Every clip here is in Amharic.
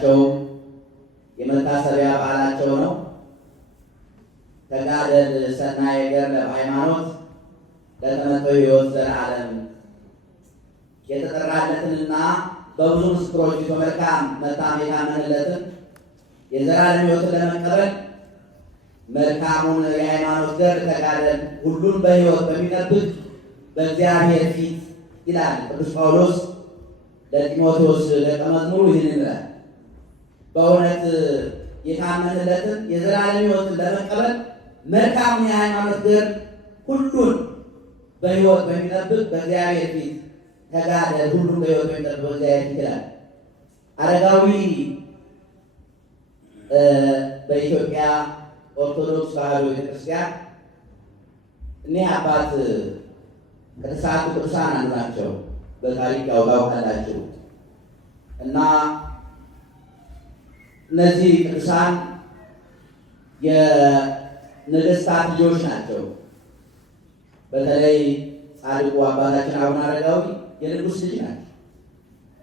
እሳቸው የመታሰቢያ በዓላቸው ነው። ተጋደል ሰናየ ገድለ በሃይማኖት ለተመተው ሕይወት ዘላለም የተጠራለትንና በብዙ ምስክሮች በመልካም መታመን የታመነለትን የዘላለም ሕይወትን ለመቀበል መልካሙን የሃይማኖት ገድል ተጋደል ሁሉን በሕይወት በሚጠብቅ በእግዚአብሔር ፊት ይላል ቅዱስ ጳውሎስ ለጢሞቴዎስ ደቀ መዝሙሩ ይህንን ይላል። በእውነት የታመነለትን የዘላለም ሕይወትን ለመቀበል መልካሙን የሃይማኖት ገድል ሁሉን በሕይወት በሚጠብቅ በእግዚአብሔር ፊት ተጋደል ሁሉን በሕይወት በሚጠብቅ በእግዚአብሔር ፊት ይላል። አረጋዊ በኢትዮጵያ ኦርቶዶክስ ተዋሕዶ ቤተክርስቲያን እኒህ አባት ከተሰዓቱ ቅዱሳን አንዱ ናቸው። በታሪክ ታውቃላችሁ። እና እነዚህ ቅዱሳን የነገስታት ልጆች ናቸው። በተለይ ጻድቁ አባታችን አቡነ አረጋዊ የንጉሥ ልጅ ናቸው።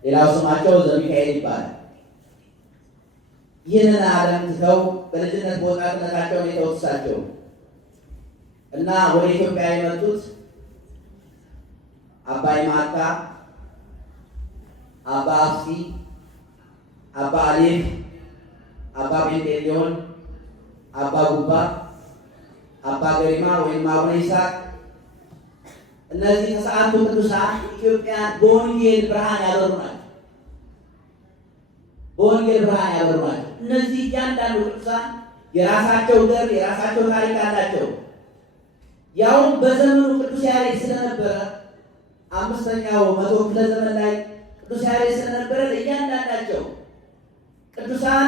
ሌላው ስማቸው ዘሚካኤል ይባላል። ይህንን ዓለም ትተው በልጅነት በወጣትነታቸው የተወሳቸው እና ወደ ኢትዮጵያ የመጡት አባ ይማታ፣ አባ አፍሲ፣ አባ አሌፍ፣ አባ ጴንጤሌዎን፣ አባ ጉባ፣ አባ ገሪማ ወይም አቡነ ይስሐቅ እነዚህ ተሰዓቱ ቅዱሳን ኢትዮጵያን በወንጌል ብርሃን ያበሩ ናቸው። በወንጌል ብርሃን ያበሩ ናቸው። እነዚህ እያንዳንዱ ቅዱሳን የራሳቸው ገድል የራሳቸው ታሪክ አላቸው። ያውም በዘመኑ ቅዱስ ያሬድ ስለነበረ አምስተኛው መቶ ክፍለ ዘመን ላይ ቅዱስ ያሬድ ስለነበረ ለእያንዳንዳቸው ቅዱሳን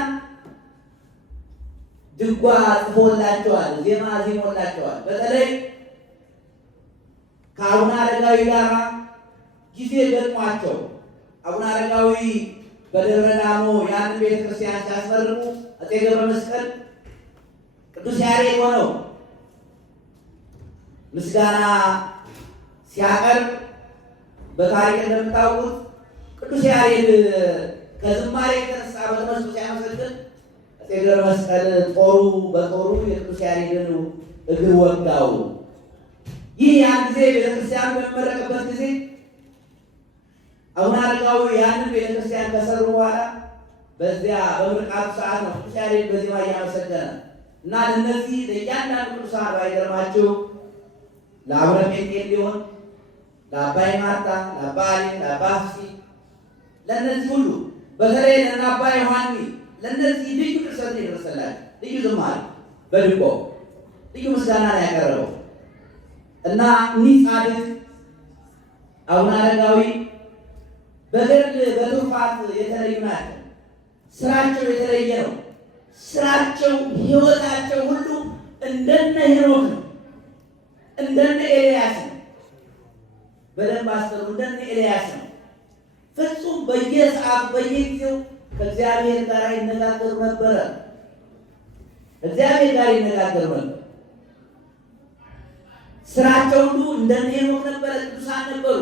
ድጓ ጽፎላቸዋል፣ ዜማ ዜሞላቸዋል። በተለይ ከአቡነ አረጋዊ ጋር ጊዜ ገጥሟቸው አቡነ አረጋዊ በደብረ ዳሞ ያንን ቤተክርስቲያን ሲያስመርቁ አፄ ገብረ መስቀል ቅዱስ ያሬድ ሆነው ምስጋና ሲያቀርብ በታሪክ እንደምታውቁት ቅዱስ ያሬድ ከዝማሬ የተነሳ በተመስጦ ሲያመሰግን አፄ ገብረ መስቀል በጦሩ የቅዱስ ያሬድን እግር ወጋው። ይህ ያን ጊዜ ቤተክርስቲያን በሚመረቅበት ጊዜ አቡነ አረጋዊ ያንን ቤተክርስቲያን ከሰሩ በኋላ በዚያ በምርቃቱ ሰዓት ነው ቅዱስ ያሬድ በዜማ እያመሰገነ እና ለእነዚህ ለእያንዳንዱ ቅዱሳን ባይገርማችሁ ለአቡነ ጴንጤሌዎን፣ ለአባ ይማታ፣ ለአባ አሌፍ፣ ለአባ አፍሲ ለእነዚህ ሁሉ በተለይ ለእነ አባ ዮሐኒ ለእነዚህ ልዩ ቅርሰት ነው የደረሰላቸው። ልዩ ዝማሬ በድጓ ልዩ ምስጋና ነው ያቀረበው እና እኒህ ጻድቅ አቡነ አረጋዊ በገድል በትሩፋት የተለዩ ናቸው። ስራቸው የተለየ ነው። ስራቸው ሕይወታቸው ሁሉ እንደነ ሄኖክ ነው፣ እንደነ ኤልያስ ነው። በደንብ አስተውሉ። እንደነ ኤልያስ ነው። ፍጹም በየሰዓቱ በየጊዜው ከእግዚአብሔር ጋር ይነጋገሩ ነበረ። እግዚአብሔር ጋር ይነጋገሩ ነበር። ስራቸው ሁሉ እንደነ ሄኖክ ነበረ። ቅዱሳን ነበሩ።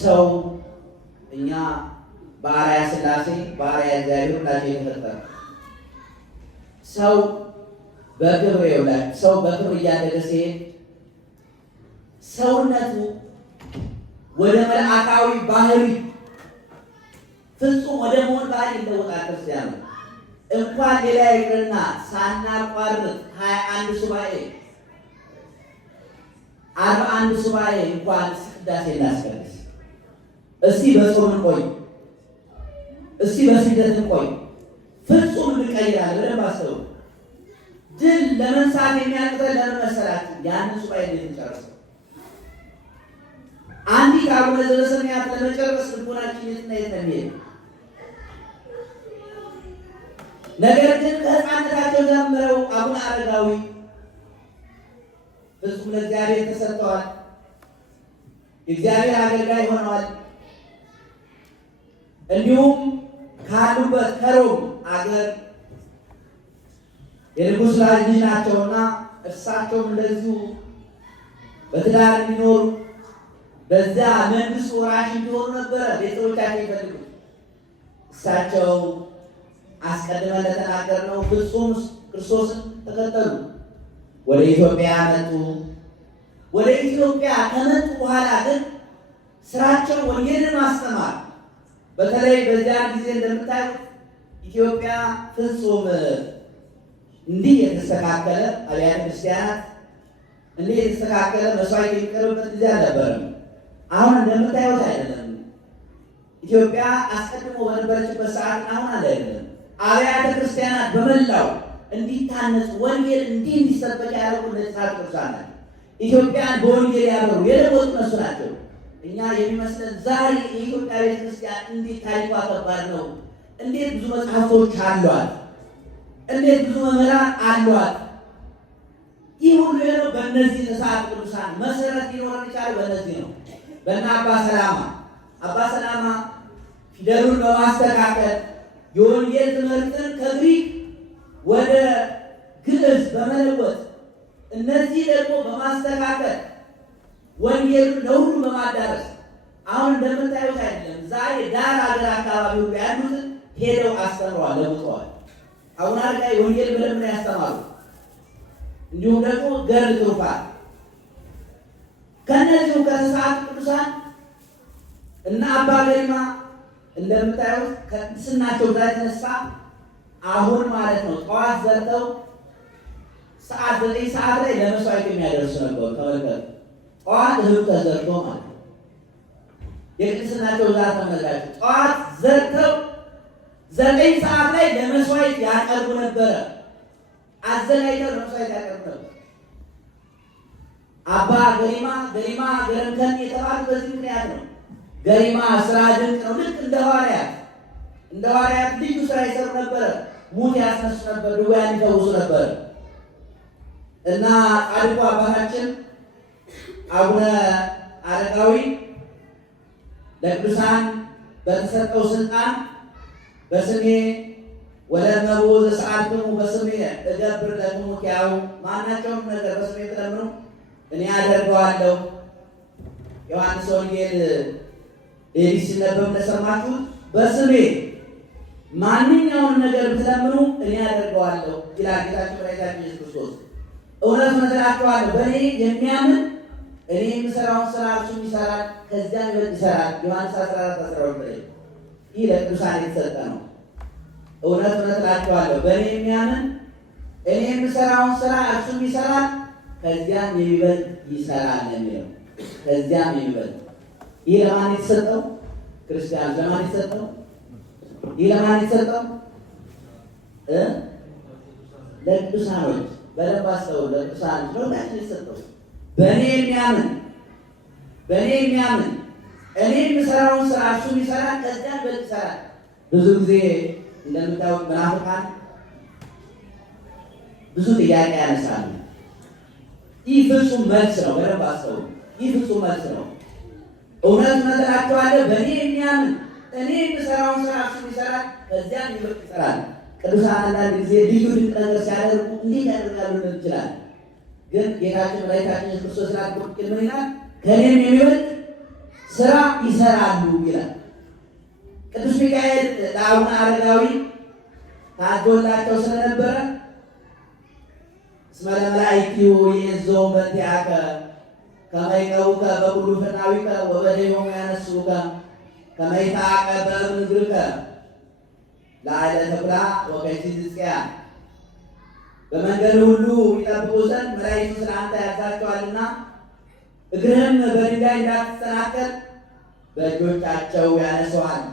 ሰው እኛ በአርአያ ሥላሴ በአርአያ እግዚአብሔር ሁላችን የተፈጠረ ሰው በክብር ይውላል። ሰው በክብር እያደገ ሲሄድ ሰውነቱ ወደ መልአካዊ ባህሪ ፍጹም ወደ መሆን ባህሪ ይለወጣል። ክርስቲያኑ እንኳን ሌላ ይቅርና ሳናቋርጥ 21 ሱባኤ 41 ሱባኤ እንኳን ቅዳሴ እናስቀድስ። እስቲ በጾም እንቆይ፣ እስቲ በስግደት እንቆይ። ፍጹም እንቀይራለን። በደንብ አስተውሉ። ድል ለመንሳት የሚያቅተን ለምን መሰላችሁ? ያንን ሱባኤ እንዴት እንጨርሰው? አንዲት አቡነ ዘበሰማያት ለመጨረስ ልቦናችን የትና የት ነው የሚሄድ? ነገር ግን ከሕፃንነታቸው ጀምረው አቡነ አረጋዊ ፍጹም ለእግዚአብሔር ተሰጥተዋል። የእግዚአብሔር አገልጋይ ሆነዋል። እንዲሁም ካሉበት ከሮም አገር የንጉሥ ልጅ ናቸውና እርሳቸውም እንደዚሁ በትዳር እንዲኖሩ በዚያ መንግስት ወራሽ እንዲሆኑ ነበረ ቤተሰቦቻቸው ይፈልጉ። እሳቸው አስቀድመን እንደተናገርነው ፍጹም ክርስቶስን ተከተሉ። ወደ ኢትዮጵያ መጡ። ወደ ኢትዮጵያ ከመጡ በኋላ ግን ስራቸው ወንጌልን ማስተማር። በተለይ በዚያን ጊዜ እንደምታዩት ኢትዮጵያ ፍጹም እንዲህ የተስተካከለ አብያተ ክርስቲያናት እንዲህ የተስተካከለ መስዋዕት የሚቀርብበት ጊዜ አልነበረም። አሁን እንደምታዩት አይደለም። ኢትዮጵያ አስቀድሞ በነበረችበት ሰዓት አሁን አይደለም። አብያተ ክርስቲያናት በመላው እንዲታነጹ ወንጌል እንዲህ እንዲሰበክ ያደረጉ ነጻት ቅዱሳን ናቸው። ኢትዮጵያን በወንጌል ያበሩ የለወጡ እነሱ ናቸው። እኛ የሚመስለን ዛሬ የኢትዮጵያ ቤተክርስቲያን እንዴት ታሪኳ ከባድ ነው፣ እንዴት ብዙ መጽሐፍቶች አሏት፣ እንዴት ብዙ መምህራን አሏት። ይህ ሁሉ የሆነው በእነዚህ ነጻት ቅዱሳን መሰረት ሊኖረን የቻለው በእነዚህ ነው። በእነ አባ ሰላማ ፊደሉን በማስተካከል የወንጌል ትምህርትን ከግሪክ ወደ ግዕዝ በመለወጥ እነዚህ ደግሞ በማስተካከል ወንጌሉን ለሁሉ በማዳረስ አሁን እንደምታዩት አይደለም። ዛሬ ዳር ሀገር አካባቢ ሁሉ ያሉትን ሄደው አስተምረዋል፣ ለውጠዋል። አሁን አረጋዊ ወንጌል በደንብ ነው ያስተማሩ። እንዲሁም ደግሞ ገድል ትሩፋት ከእነዚሁ ከተሰዓቱ ቅዱሳን እና አባ ገሪማ እንደምታዩት ከቅድስናቸው ጋር የተነሳ አሁን ማለት ነው ጠዋት ዘርተው ሰዓት 9 ሰዓት ላይ ለመስዋዕት የሚያደርሱ ነበሩ። ተመልከቱ፣ ጠዋት እህሉ ተዘርቶ ማለት ነው። የቅድስናቸው ዛት ተመልካቹ ጠዋት ዘርተው 9 ሰዓት ላይ ለመስዋዕት ያቀርቡ ነበረ። አዘጋጅተው ለመስዋዕት ያቀርቡ ነበር። አባ ገሪማ ገረምከን የተባሉ በዚህ ምክንያት ነው። ገሪማ ስራ ድንቅ ነው። ልክ እንደ ሐዋርያት ልዩ ስራ ይሰሩ ነበረ። ሙት ያስነሱ ነበር፣ ድውያን ይፈውሱ ነበር። እና ጻድቁ አባታችን አቡነ አረጋዊ ለቅዱሳን በተሰጠው ስልጣን በስሜ ወለመቦ ዘሰአልክሙ በስሜ እገብር ለክሙ ኪያሁ፣ ማናቸውም ነገር በስሜ ትለምኑ እኔ አደርገዋለሁ። ዮሐንስ ወንጌል ሌሊት ሲነበብ እንደሰማችሁት በስሜ ማንኛውንም ነገር ብትለምኑ እኔ አደርገዋለሁ ይላል ጌታችን መድኃኒታችን ኢየሱስ ክርስቶስ። እውነት እላችኋለሁ በእኔ የሚያምን እኔ የምሰራውን ስራ እርሱም ይሰራል፣ ከዚያም ይበልጥ ይሰራል። ዮሐንስ 14:12 ላይ ይህ ለቅዱሳን የተሰጠ ነው። እውነት እላችኋለሁ በእኔ የሚያምን እኔ የምሰራውን ስራ እርሱም ይሰራል፣ ከዚያም የሚበልጥ ይሰራል የሚለው ከዚያም የሚበልጥ። ይህ ለማን የተሰጠው? ክርስቲያን ለማን የተሰጠው? ይህ ለማን የተሰጠው? ለቅዱሳኖች። በደንብ አስተውሉ። ለቅዱሳኖች ለሁላችን የተሰጠው። በእኔ የሚያምን እኔ የምሰራውን ስራ እርሱም ይሰራል፣ ከዚያም ይበልጥ ይሰራል። ብዙ ጊዜ እንደምታውቁ መናፍቃን ብዙ ጥያቄ ያነሳሉ። ይህ ፍጹም መልስ ነው። በደንብ አስተውሉ። ይህ ፍጹም መልስ ነው። እውነት እላችኋለሁ በእኔ የሚያምን እኔ የምሰራውን ስራ እርሱም ይሰራል፣ ከዚያም ይበልጥ ይሰራል። ቅዱሳን አንዳንድ ጊዜ ልዩ ድንቅ ነገር ሲያደርጉ እንዴት ያደርጋሉ ልንል እንችላለን። ግን ጌታችን መድኃኒታችን ኢየሱስ ክርስቶስ ምን ይላል? ከእኔም የሚበልጥ ስራ ይሰራሉ ይላል። ቅዱስ ሚካኤል ለአቡነ አረጋዊ ታዞላቸው ስለነበረ እስመ ለመላእክቲሁ ይእዜሙ በእንቲአከ ከመ ይቀቡከ በኩሉ ፍናዊከ ወበደዮሙ ያነሱከ ከመ ይትዐቀብ በእብን እግርከ ለዓለ ተኩላ ወከይሲዝጽያ። በመንገድ ሁሉ ይጠብቁ ዘንድ መላእክቱ ስለ አንተ ያዛቸዋልና እግርህም በድንጋይ እንዳትሰናከል በእጆቻቸው ያነሱሃል።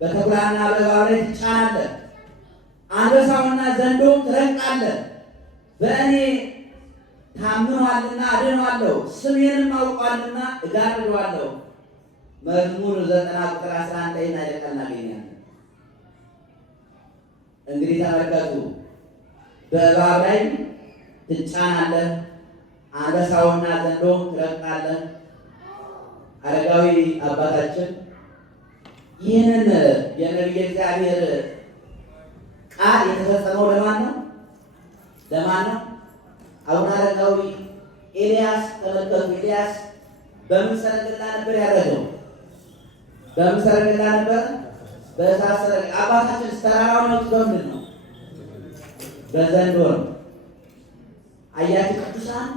በተኩላና በእባብ ላይ ትጫናለህ፣ አንበሳውና ዘንዶም ትረግጣለህ። በእኔ ታምኗልና አድነዋለሁ፣ ስሜንም አውቋልና እጋርደዋለሁ። መዝሙር 90:11 ላይ እናገኛለን። እንግዲህ ተመልከቱ፣ በእባብ ላይ ትጫናለህ፣ አንበሳውና ዘንዶም ትረግጣለህ። አረጋዊ አባታችን ይህንን የነቢየ እግዚአብሔር ቃል የተፈጸመው ለማን ነው? አቡነ አረጋዊ ኤልያስ ተመልከቱ። ኤልያስ በምን ሰረገላ ነበር ያደረገው? በምን ሰረገላ ነበር? በእሳት ሰረገላ። አባታችን ተራራውን የወጡት በምንድን ነው? በዘንዶ ነው። አያችሁ ቅዱሳን፣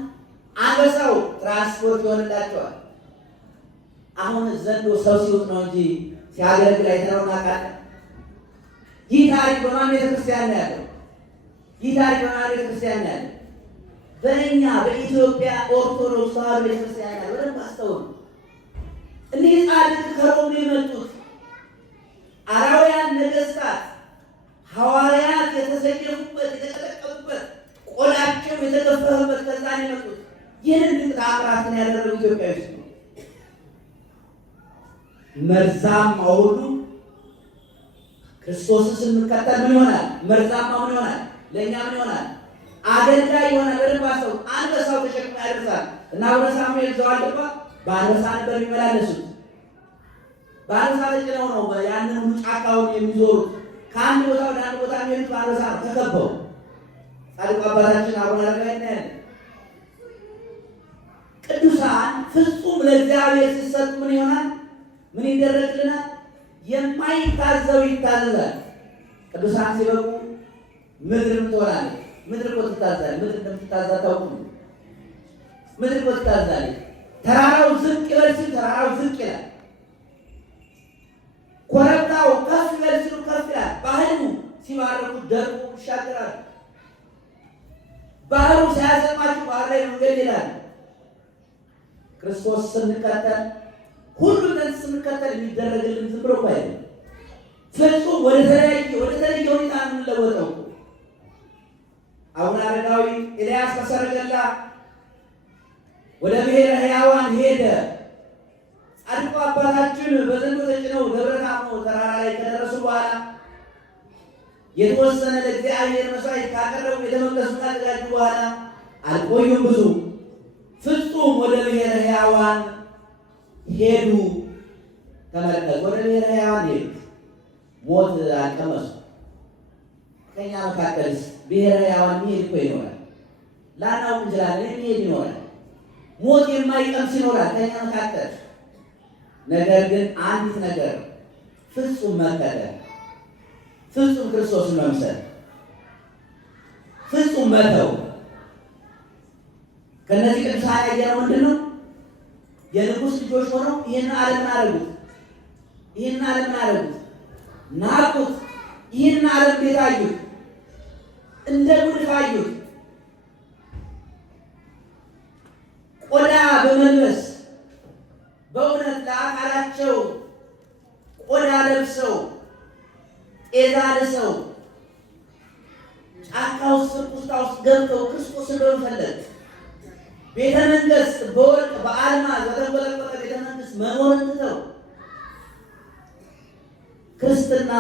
አንበሳው ትራንስፖርት ይሆንላቸዋል። አሁን ዘንዶ ሰው ሲውጥ ነው እንጂ ሲያገለግል አይተነው እናውቃለን? ይህ ታሪክ በማን ቤተክርስቲያን ነው ያለው? ይህ ታሪክ በማን ቤተክርስቲያን ነው ያለው? በእኛ በኢትዮጵያ ኦርቶዶክስ ተዋሕዶ ቤተክርስቲያን ያለው። በደንብ አስተውሉ። እኒህ ጻድቅ ከሮም የመጡት አላውያን ነገሥታት ሐዋርያት የተሰየፉበት የተቀጠቀጡበት ቆዳቸው የተገፈፈበት ከዛ ነው የመጡት። ይህንን ድንቅ ተአምራትን ያደረጉ ኢትዮጵያዊ ውስጥ ነው። መርዛማው ሁሉ ክርስቶስን ስንከተል ምን ይሆናል? መርዛማው ምን ይሆናል? ለእኛ ምን ይሆናል? አገልጋይ ይሆናል። በደንብ አስተውሉ። አንበሳው ተሸክሞ ያደርሳል እና አቡነ ሳሙኤል ዘዋልድባ በአንበሳ ነበር የሚመላለሱት። በአንበሳ ተጭነው ነው ያንን ሁሉ ጫካውን የሚዞሩት። ከአንድ ቦታ ወደ አንድ ቦታ የሚሄዱት በአንበሳ ነው ተከበው። ጻድቁ አባታችን አቡነ አረጋዊ እናያለን። ቅዱሳን ፍጹም ለእግዚአብሔር ሲሰጡ ምን ይሆናል? ምን ይደረግልናል? የማይታዘው ይታዘዛል። ቅዱሳን ሲበቁ ምድርም ትሆናለች። ምድር እኮ ትታዛለች። ምድር እንደምትታዛ ታውቁ። ምድር እኮ ትታዛለች። ተራራው ዝቅ ይበል ሲል ተራራው ዝቅ ይላል። ኮረብታው ከፍ ይበል ሲሉ ከፍ ይላል። ባህሩ ሲባረኩ ደርቆ ይሻገራሉ። ባህሩ ሲያሰማችሁ ባህር ላይ መንገድ ይላል። ክርስቶስ ስንከተል ሁሉም ስንከተል የሚደረግልን ዝም ብሎ አይደለም። ፍጹም ወደ ተለየ ሁኔታ ነው የምንለወጠው። አቡነ አረጋዊ ኤልያስ ከሰረገላ ወደ ብሔረ ሕያዋን ሄደ። ጻድቁ አባታችን በዘንዶ ተጭነው ደብረ ታቦር ተራራ ላይ ከደረሱ በኋላ የተወሰነ ለእግዚአብሔር መስዋዕት ካቀረቡ ቤተ መቅደሱን ካዘጋጁ በኋላ አልቆዩም ብዙ። ፍጹም ወደ ብሔረ ሕያዋን ሄዱ። ተመልከቱ፣ ወደ ብሔረ ሕያዋን ሄዱ። ሞት አልቀመሱ። ከኛ መካከልስ ብሔረ ሕያዋን ሚሄድ እኮ ይኖራል። ላናውቅ እንችላለን። ሚሄድ ይኖራል። ሞት የማይቀምስ ይኖራል ከኛ መካከል። ነገር ግን አንዲት ነገር ፍጹም መከተል፣ ፍጹም ክርስቶስን መምሰል፣ ፍጹም መተው። ከነዚህ ቅዱሳን ያየነው ምንድን ነው? የንጉሥ ልጆች ሆነው ይህን ዓለም አደረጉት። ይህን ዓለም አደረጉት፣ ናቁት። ይህን ዓለም ቤት አዩት፣ እንደ ጉድፍ አዩት። ቆዳ በመልበስ በእውነት ለአካላቸው ቆዳ ለብሰው ጤዛ ልሰው ጫካ ውስጥ ቁስታ ውስጥ ገብተው ክርስቶስን በመፈለግ ቤተ መንግስት በወርቅ በአልማዝ በተንቆለቆለ ቤተ መንግስት መኖርን ትተው ክርስትና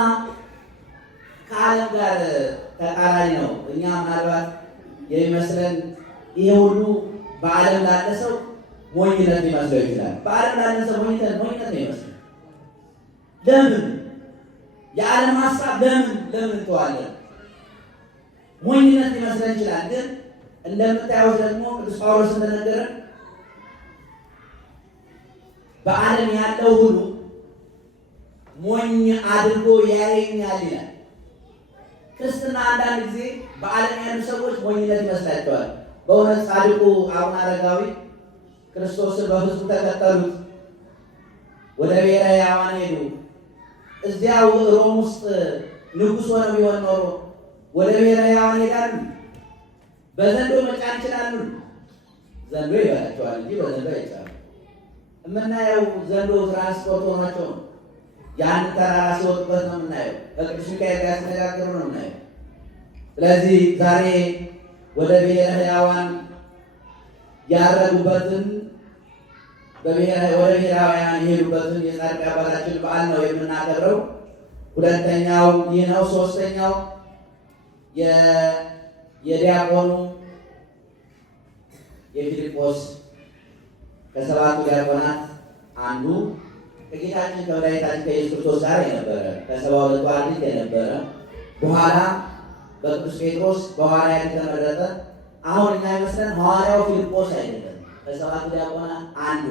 ከዓለም ጋር ተቃራኒ ነው። እኛ ምናልባት የሚመስለን ይሄ ሁሉ በዓለም ላለ ሰው ሞኝነት ሊመስለው ይችላል። በዓለም ላለ ሰው ሞኝነት ነው ይመስላል። ለምን የዓለም ሀሳብ ለምን እንተዋለን? ሞኝነት ሊመስለን ይችላል። ግን እንደምታዩት ደግሞ ቅዱስ ጳውሎስ እንደነገረን በዓለም ያለው ሁሉ ሞኝ አድርጎ ያየኛል ይላል። ክርስትና አንዳንድ ጊዜ በዓለም ያሉ ሰዎች ሞኝነት ይመስላቸዋል። በእውነት ጻድቁ አቡነ አረጋዊ ክርስቶስን በፍጹም ተከተሉት። ወደ ብሔረ ሕያዋን ሄዱ። እዚያው ሮም ውስጥ ንጉሥ ሆነው ቢሆን ኖሮ ወደ ብሔረ ሕያዋን ሄዳሉ? በዘንዶ መጫን ይችላሉ? ዘንዶ ይበላቸዋል እንጂ በዘንዶ አይጫሉ። የምናየው ዘንዶ ትራንስፖርት ሆኗቸው ነው። ያን ተራራ ሲወጡበት ነው የምናየው። ከቅዱስ ሚካኤል ጋር ሲነጋገሩ ነው የምናየው። ስለዚህ ዛሬ ወደ ብሔረ ሕያዋን ያረጉበትን ወደ ብሔረ ሕያዋን የሄዱበትን የጻድቅ አባታችን በዓል ነው የምናከብረው። ሁለተኛው ይህ ነው። ሶስተኛው የዲያቆኑ የፊልጶስ ከሰባቱ ዲያቆናት አንዱ ከጌታችን ከመድኃኒታችን ከኢየሱስ ክርስቶስ ጋር የነበረ ከ72 አንዲት የነበረ በኋላ በቅዱስ ጴጥሮስ በሐዋርያት የተመረጠ። አሁን እኛ ይመስለን ሐዋርያው ፊልጶስ አይደለም፣ ከሰባቱ ዲያቆናት አንዱ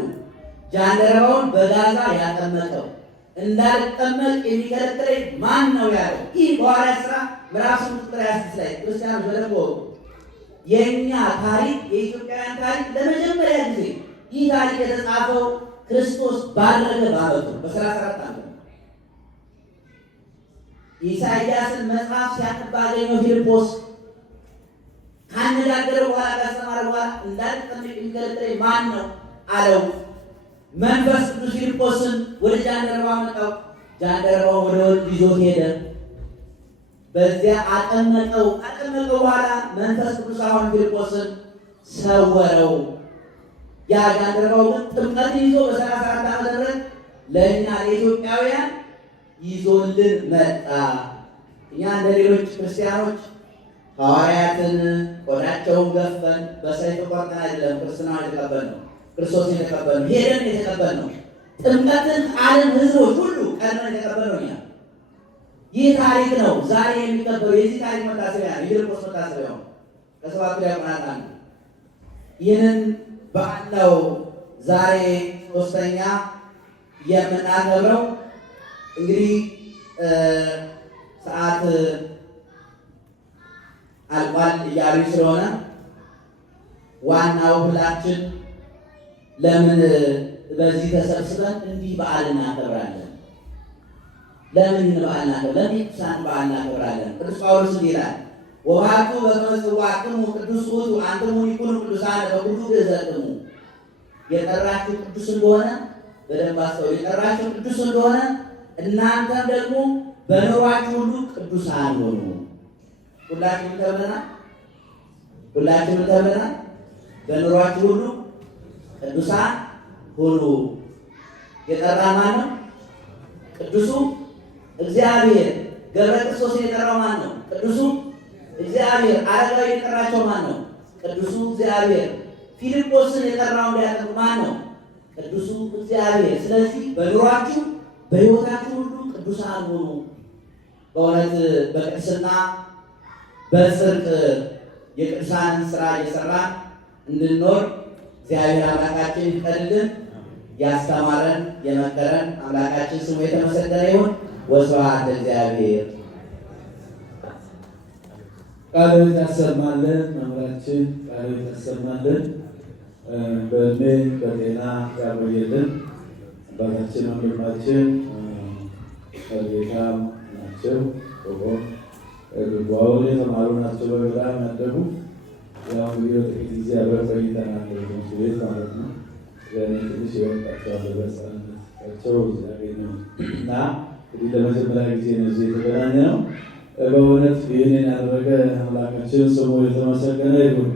ጃንደረባውን በጋዛ ያጠመቀው እንዳልጠመቅ የሚከለክለኝ ማን ነው ያለው? ይህ በሐዋርያት ሥራ ምዕራፍ 8 ቁጥር 26 ላይ ክርስቲያኖች በደንብ የእኛ ታሪክ የኢትዮጵያውያን ታሪክ ለመጀመሪያ ጊዜ ይህ ታሪክ የተጻፈው ክርስቶስ ባረገ በዓመቱ በ34 ዓመት ኢሳይያስን መጽሐፍ ሲያነብ ባገኘው ፊልጶስ ካነጋገረ በኋላ ካስተማረ በኋላ እንዳልጠመቅ የሚከለክለኝ ማን ነው አለው። መንፈስ ቅዱስ ፊልጶስን ወደ ጃንደረባ መጣው። ጃንደረባው ወደ ወንዝ ይዞት ሄደ። በዚያ አጠመቀው። በኋላ መንፈስ ቅዱስ አሁን ፊልጶስን ሰወረው። ያ ጃንደረባው ግን ጥምቀትን ይዞ በ34 ዓመተ ምህረት ለእኛ ለኢትዮጵያውያን ይዞልን መጣ። እኛ እንደ ሌሎች ክርስቲያኖች ሐዋርያትን ቆዳቸውን ገፈን በሰይፍ ቆርጠን አይደለም ክርስትናን የተቀበልነው፣ ክርስቶስን የተቀበልነው፣ ሄደን የተቀበልነው። ጥምቀትን ዓለም ሕዝቦች ሁሉ ቀድመን የተቀበልነው እኛ። ይህ ታሪክ ነው ዛሬ የሚከበረው። የዚህ ታሪክ መታሰቢያ ነው፣ የፊልጶስ መታሰቢያ ነው። ከሰባቱ ዲያቆናት አንዱ ይህንን በዓል ነው ዛሬ ሶስተኛ የምናከብረው። እንግዲህ ሰዓት አልቋል እያሉ ስለሆነ ዋናው ሁላችን ለምን በዚህ ተሰብስበን እንዲህ በዓል እናከብራለን? ለምን በዓል እናከብራለን? ለምን ቅዱሳን በዓል እናከብራለን? ቅዱስ ጳውሎስ እንዲህ ይላል፣ ወባቱ በተመጽዋዕክሙ ቅዱስ ውእቱ አንትሙ ይኩኑ ቅዱሳነ በኩሉ ገዘክሙ። የጠራችሁ ቅዱስ እንደሆነ በደንብ አስተውሉ። የጠራችሁ ቅዱስ እንደሆነ እናንተም ደግሞ በኑሯችሁ ሁሉ ቅዱሳን ሆኑ። ሁላችሁም ተብለናል። በኑሯችሁ ሁሉ ቅዱሳን ሁኑ። የጠራ ማን ነው? ቅዱሱ እግዚአብሔር። ገብረ ክርስቶስን የጠራው ማን ነው? ቅዱሱ እግዚአብሔር። አረጋዊ የጠራቸው ማን ነው? ቅዱሱ እግዚአብሔር። ፊልጶስን የጠራው እንዲያጠምቁ ማን ነው? ቅዱሱ እግዚአብሔር። ስለዚህ በኑሯችሁ በሕይወታችሁ ሁሉ ቅዱሳን ሁኑ። በእውነት በቅድስና በጽድቅ የቅዱሳንን ስራ እየሰራን እንድንኖር እግዚአብሔር አምላካችን ይፍቀድልን። ያስተማረን የመከረን አምላካችን ስሙ የተመሰገነ ይሁን። ወስብሐት ለእግዚአብሔር። ቃሉን ያሰማልን። መምህራችን ቃሉን ያሰማልን። በእድሜ በጤና ያቆየልን። አባታችን ወንድማችን ጌታ ናቸው። ግባውን የተማሩ ናቸው። በገዳም ያደጉ ያው እንግዲህ በጥቂት ጊዜ አብረን ቆይተናል። ትምህርት ቤት ማለት ነው። ያኔ ትንሽ የወጣቸዋለ በሕፃንነታቸው ያገኘው እና እንግዲህ ለመጀመሪያ ጊዜ ነው እዚህ የተገናኘ ነው። በእውነት ይህንን ያደረገ አምላካችን ስሙ የተመሰገነ ይሁን።